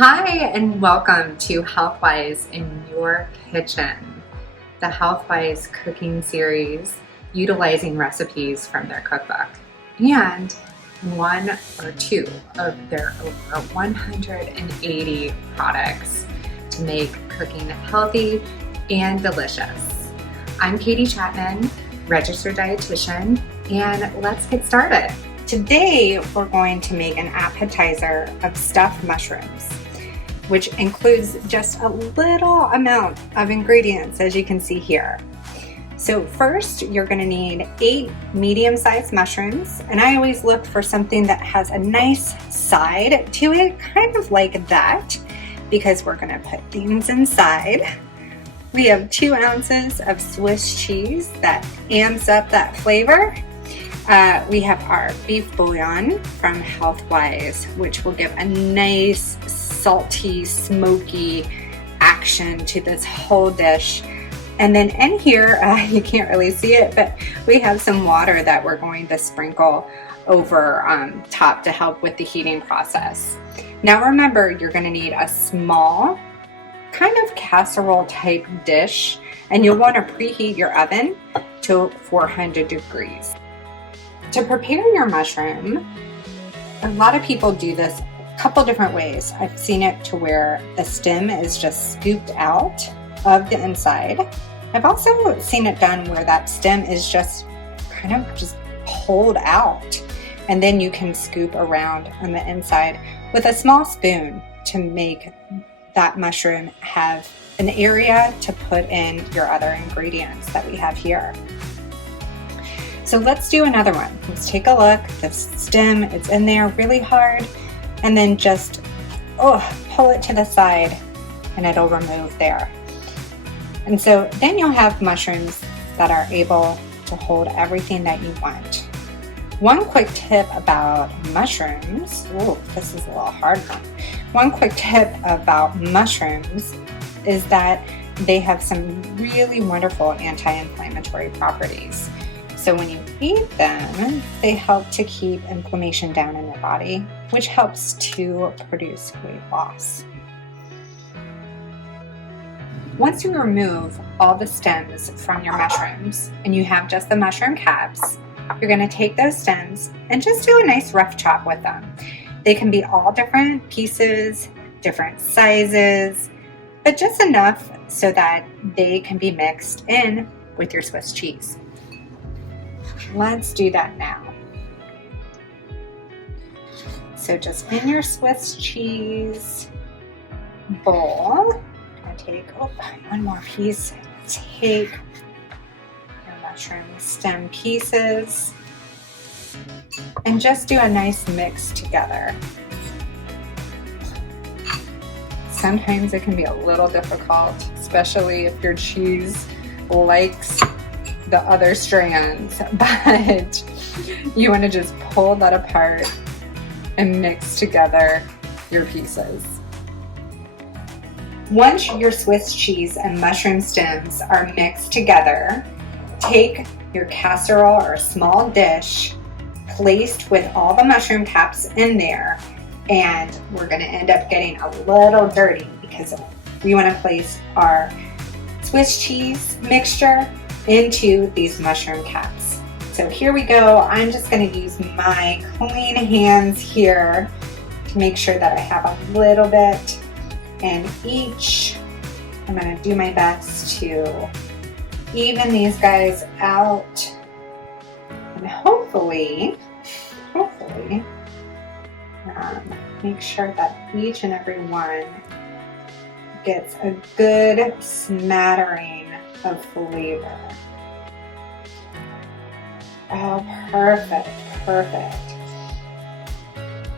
Hi, and welcome to HealthWise in Your Kitchen, the HealthWise cooking series utilizing recipes from their cookbook and one or two of their over 180 products to make cooking healthy and delicious. I'm Katie Chapmon, registered dietitian, and let's get started. Today, we're going to make an appetizer of stuffed mushrooms, which includes just a little amount of ingredients, as you can see here. So first, you're gonna need 8 medium-sized mushrooms, and I always look for something that has a nice side to it, kind of like that, because we're gonna put things inside. We have 2 ounces of Swiss cheese that amps up that flavor. We have our beef bouillon from HealthWise, which will give a nice, salty, smoky action to this whole dish. And then in here, you can't really see it, but we have some water that we're going to sprinkle over top to help with the heating process. Now remember, you're going to need a small kind of casserole type dish, and you'll want to preheat your oven to 400 degrees. To prepare your mushroom, a lot of people do this a couple different ways. I've seen it to where the stem is just scooped out of the inside. I've also seen it done where that stem is just kind of just pulled out, and then you can scoop around on the inside with a small spoon to make that mushroom have an area to put in your other ingredients that we have here. So let's do another one. Let's take a look. The stem, it's in there really hard, and then just pull it to the side and it'll remove there. And so then you'll have mushrooms that are able to hold everything that you want. One quick tip about mushrooms, this is a little hard one. One quick tip about mushrooms is that they have some really wonderful anti-inflammatory properties. So when you eat them, they help to keep inflammation down in your body, which helps to produce weight loss. Once you remove all the stems from your mushrooms and you have just the mushroom caps, you're going to take those stems and just do a nice rough chop with them. They can be all different pieces, different sizes, but just enough so that they can be mixed in with your Swiss cheese. Let's do that now. So just in your Swiss cheese bowl, I'm going to take one more piece. Take your mushroom stem pieces and just do a nice mix together. Sometimes it can be a little difficult, especially if your cheese likes the other strands, but you want to just pull that apart and mix together your pieces. Once your Swiss cheese and mushroom stems are mixed together, take your casserole or small dish placed with all the mushroom caps in there, and we're going to end up getting a little dirty because we want to place our Swiss cheese mixture into these mushroom caps. So here we go. I'm just going to use my clean hands here to make sure that I have a little bit in each. I'm going to do my best to even these guys out, and hopefully make sure that each and every one gets a good smattering of flavor. Oh, perfect.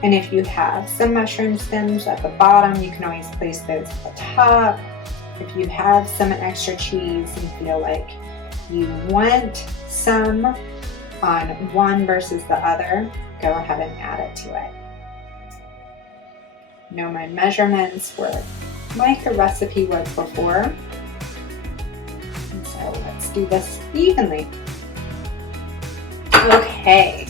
And if you have some mushroom stems at the bottom, you can always place those at the top. If you have some extra cheese and feel like you want some on one versus the other, go ahead and add it to it. Know my measurements were like the recipe was before. And so let's do this evenly. Okay,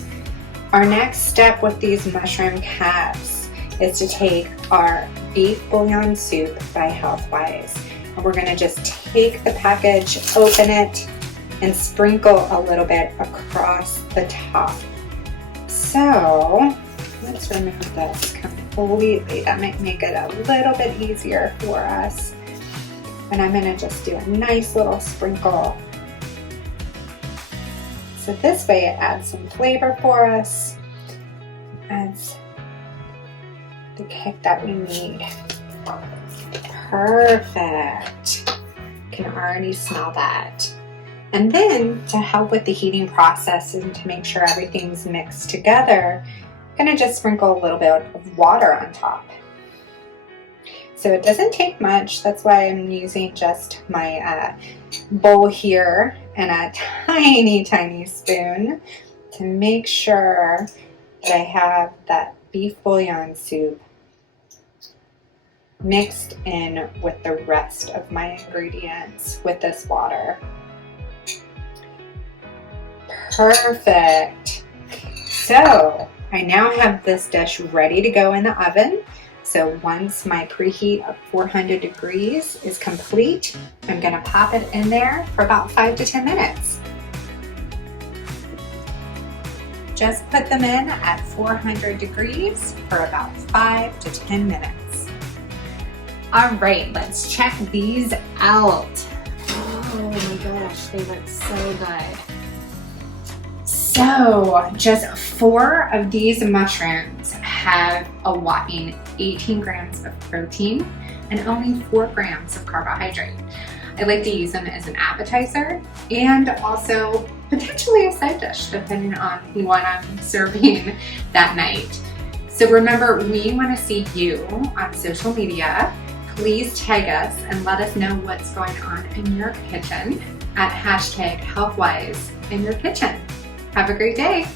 our next step with these mushroom caps is to take our beef bouillon soup by HealthWise. And we're gonna just take the package, open it, and sprinkle a little bit across the top. So let's remove this completely. That might make it a little bit easier for us. And I'm gonna just do a nice little sprinkle. So this way it adds some flavor for us, adds the kick that we need. Perfect. Can already smell that. And then to help with the heating process and to make sure everything's mixed together, I'm gonna just sprinkle a little bit of water on top. So it doesn't take much. That's why I'm using just my bowl here and a tiny, tiny spoon to make sure that I have that beef bouillon soup mixed in with the rest of my ingredients with this water. Perfect. So I now have this dish ready to go in the oven. So once my preheat of 400 degrees is complete, I'm gonna pop it in there for about 5 to 10 minutes. Just put them in at 400 degrees for about 5 to 10 minutes. All right, let's check these out. Oh my gosh, they look so good. So just 4 of these mushrooms have a whopping 18 grams of protein and only 4 grams of carbohydrate. I like to use them as an appetizer and also potentially a side dish depending on what I'm serving that night. So remember, we want to see you on social media. Please tag us and let us know what's going on in your kitchen at #HealthWise in your kitchen. Have a great day.